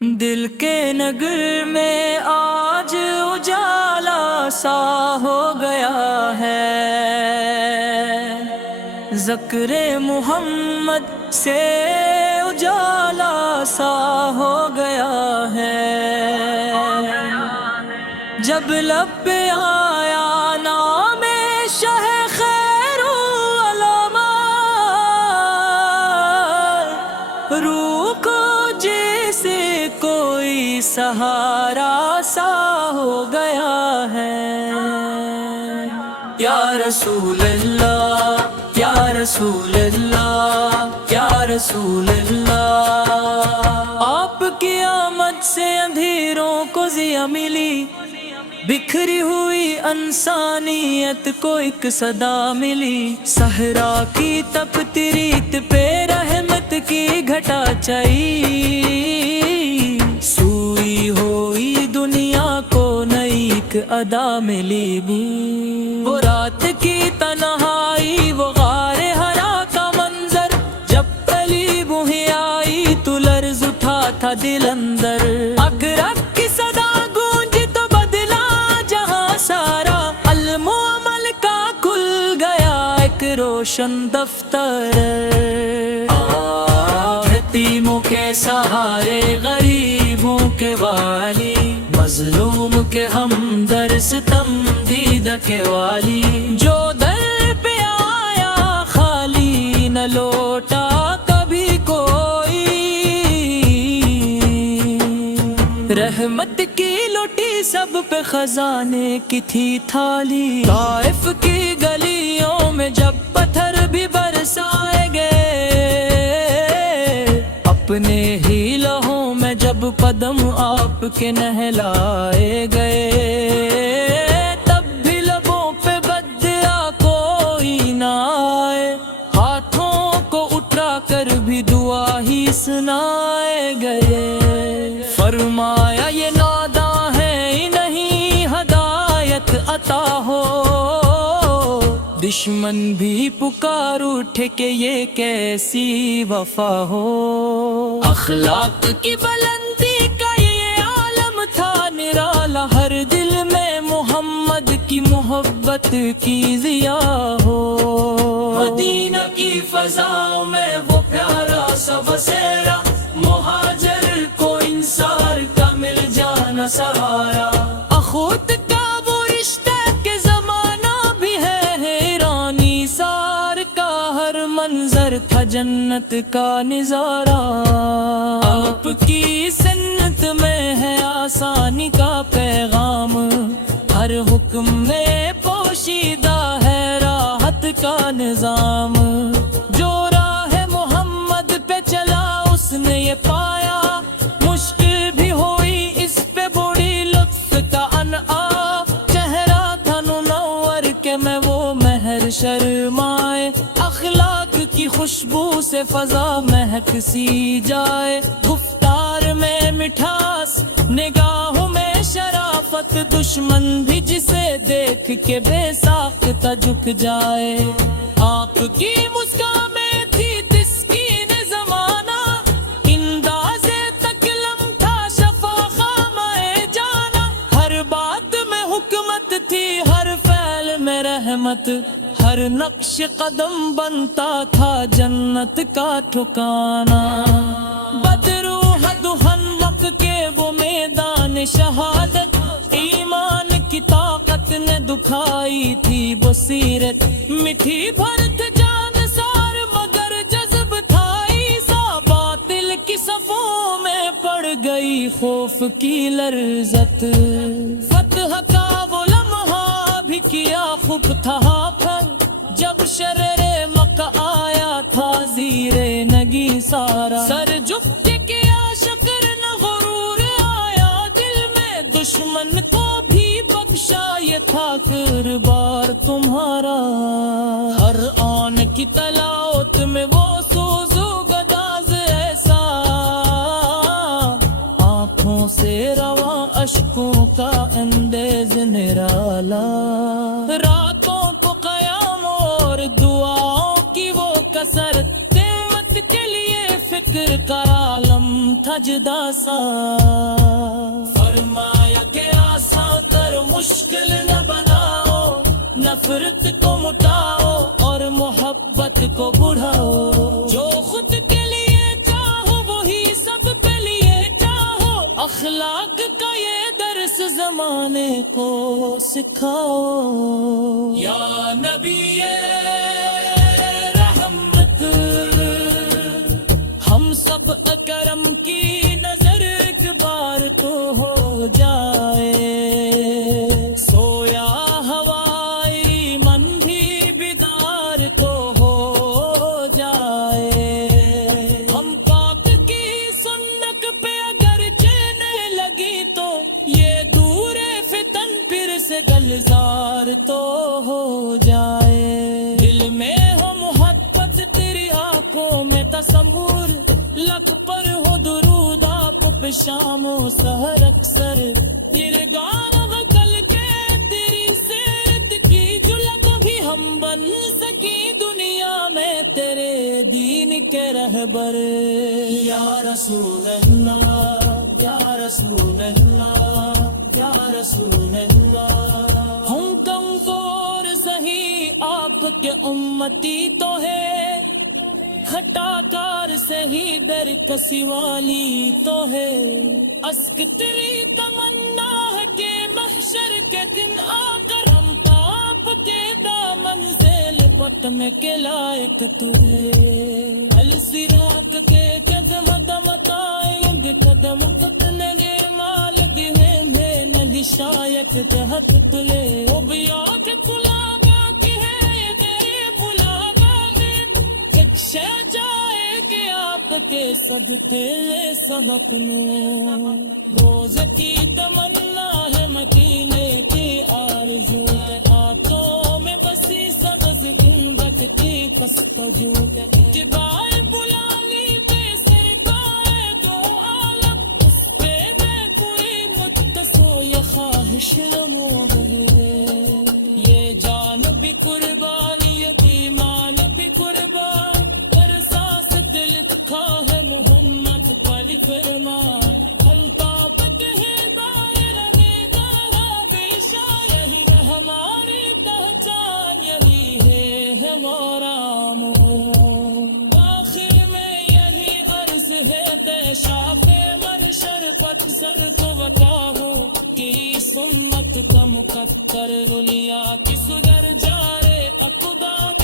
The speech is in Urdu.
دل کے نگر میں آج اجالا سا ہو گیا ہے، ذکر محمد سے اجالا سا ہو گیا ہے۔ جب لب پہ آیا نام شہ خیر علما، روح کو جیسے کوئی سہارا سا ہو گیا ہے۔ یا رسول اللہ، یا رسول اللہ، یا رسول اللہ، آپ کی آمد سے اندھیروں کو ضیا ملی، بکھری ہوئی انسانیت کو ایک صدا ملی، صحرا کی تپتی ریت پہ رحمت کی گھٹا چائی، سوئی ہوئی دنیا کو نئی ایک ادا ملی۔ وہ رات کی تنہائی، وہ غار ہرا کا منظر، جب پلی بوہیں آئی تو لرز اٹھا تھا دل اندر، اقرب کی صدا گونج تو بدلا جہاں سارا، علم و عمل کا کھل گیا ایک روشن دفتر، یتیموں کے سہارے، غریبوں کے والی، مظلوم کے ہمدرد، ستم دیدہ کے والی، جو در پہ آیا خالی نہ لوٹا کبھی کوئی، رحمت کی لوٹی سب پہ خزانے کی تھی تھالی، طائف کی گلیوں میں جب پتھر بھی برسائے گئے، اپنے ہی لہوں میں جب قدم آپ کے نہلائے گئے، تب بھی لبوں پہ بدعا کوئی نہ آئے، ہاتھوں کو اٹھا کر بھی دعا ہی سنائے گئے، فرمایا یہ ناداں ہے نہیں ہدایت عطا ہو، دشمن بھی پکار اٹھے کہ یہ کیسی وفا ہو، اخلاق کی بلندی کا یہ عالم تھا نرالا، ہر دل میں محمد کی محبت کی ضیا ہو، مدینہ کی فضاؤں میں وہ پیارا سا بسیرا، مہاجر کو انصار کا مل جانا سہارا، اخوت کا وہ رشتہ کے زمانہ بھی ہے حیرانی، سار کا ہر منظر تھا جنت کا نظارہ، آپ کی سنت میں ہے آسانی کا پیغام، ہر حکم میں پوشیدہ ہے راحت کا نظام، جو راہ محمد پہ چلا اس نے یہ پایا، مشکل بھی ہوئی اس پہ بڑی لطف کا انعام، چہرہ تھا منور کہ میں وہ مہر شرمائے، اخلاق کی خوشبو سے فضا مہک سی جائے، گفتار میں مٹھاس، نگاہوں میں شرافت، دشمن بھی جسے دیکھ کے بے ساختہ جھک جائے، آپ کی مسکان میں تھی تسکین زمانہ، انداز تکلم تھا شفا خامہ جانا، ہر بات میں حکمت تھی، ہر فعل میں رحمت، ہر نقش قدم بنتا تھا جنت کا ٹھکانا، بدروح دہن وقت کے وہ میدان شہادت، ایمان کی طاقت نے دکھائی تھی بصیرت، میٹھی بھرت جان سار مگر جذب تھا عیسیٰ، باطل کی صفوں میں پڑ گئی خوف کی لرزت، فتح کا وہ لمحہ بھی کیا خوب تھا پھر، جب شرر مکہ آیا تھا زیر نگی سارا، سر جھک کے کیا شکر نہ غرور آیا دل میں، دشمن کو بھی بخشا یہ تھا کردار تمہارا، ہر آن کی تلاوت میں وہ سوز و گداز ایسا، آنکھوں سے رواں اشکوں کا اندیز نرالا، راتوں کو قیام اور دعاؤں کی وہ کثرت، ہمت کے لیے فکر فکر کا عالم تھا جدا سا، فرمایا کہ آسان کر مشکل نہ بناؤ، نفرت کو مٹاؤ اور محبت کو بڑھاؤ، جو خود کے لیے چاہو وہی سب کے لیے چاہو، اخلاق کا یہ درس زمانے کو سکھاؤ۔ یا نبی رحمت، ہم سب اکرم کی نظر ایک بار تو ہو جائے، سویا ہوائی من بھی بیدار تو ہو جائے، ہم پاک کی سنت پہ اگر چلنے لگی تو یہ دور فتن پھر سے گلزار تو ہو جائے، دل میں ہو محبت تیری آنکھوں میں تصور، لک پر ہو درود آپ پہ شام و سحر اکثر، گرگان وکل کے تیری سیرت کی جھلک بھی ہم بن سکی دنیا میں تیرے دین کے رہبر۔ یا رسول اللہ، یا رسول اللہ، یا رسول اللہ، ہم کمزور سہی آپ کے امتی تو ہے، کھٹا کار سے ہی در کسی والی تو ہے، اشک تیری تمنا ہے کہ محشر کے دن آ کر ہم پاپ کے دامن ذیل پت میں کے لائق تو ہے، الصراط کے قدم دمتائیں گے قدم تکنے گے مال دیوے میں نگی شایت تحت تلے، وہ بیات کلاگا کی ہے یہ میرے بلاگا میں، ایک شہ جائے کہ آپ کے صدقے لے سبق میں، روز کی تمنا ہے مدینے کی آرزو ہے، ہاتھوں میں بسی سبز گنبد کی کستجو، اتباع بلالی پہ سرکائے دو عالم، اس پہ میں پوری متصو یہ خواہش نمو ہے، یہ جان بھی قربانی یتیمان بھی قربان، پر ساس دل لکھا ہے محمد پر فرمان، الطاف کے دائر نگاہ بیشا یہی ہے ہماری پہچان، یہی ہے ہمارا مون، آخر میں یہی عرض ہے پیشاف مرشر پت سر تو بتاؤ کہ سنت کا مقدر، اولیاء کی سدر جارے اقدار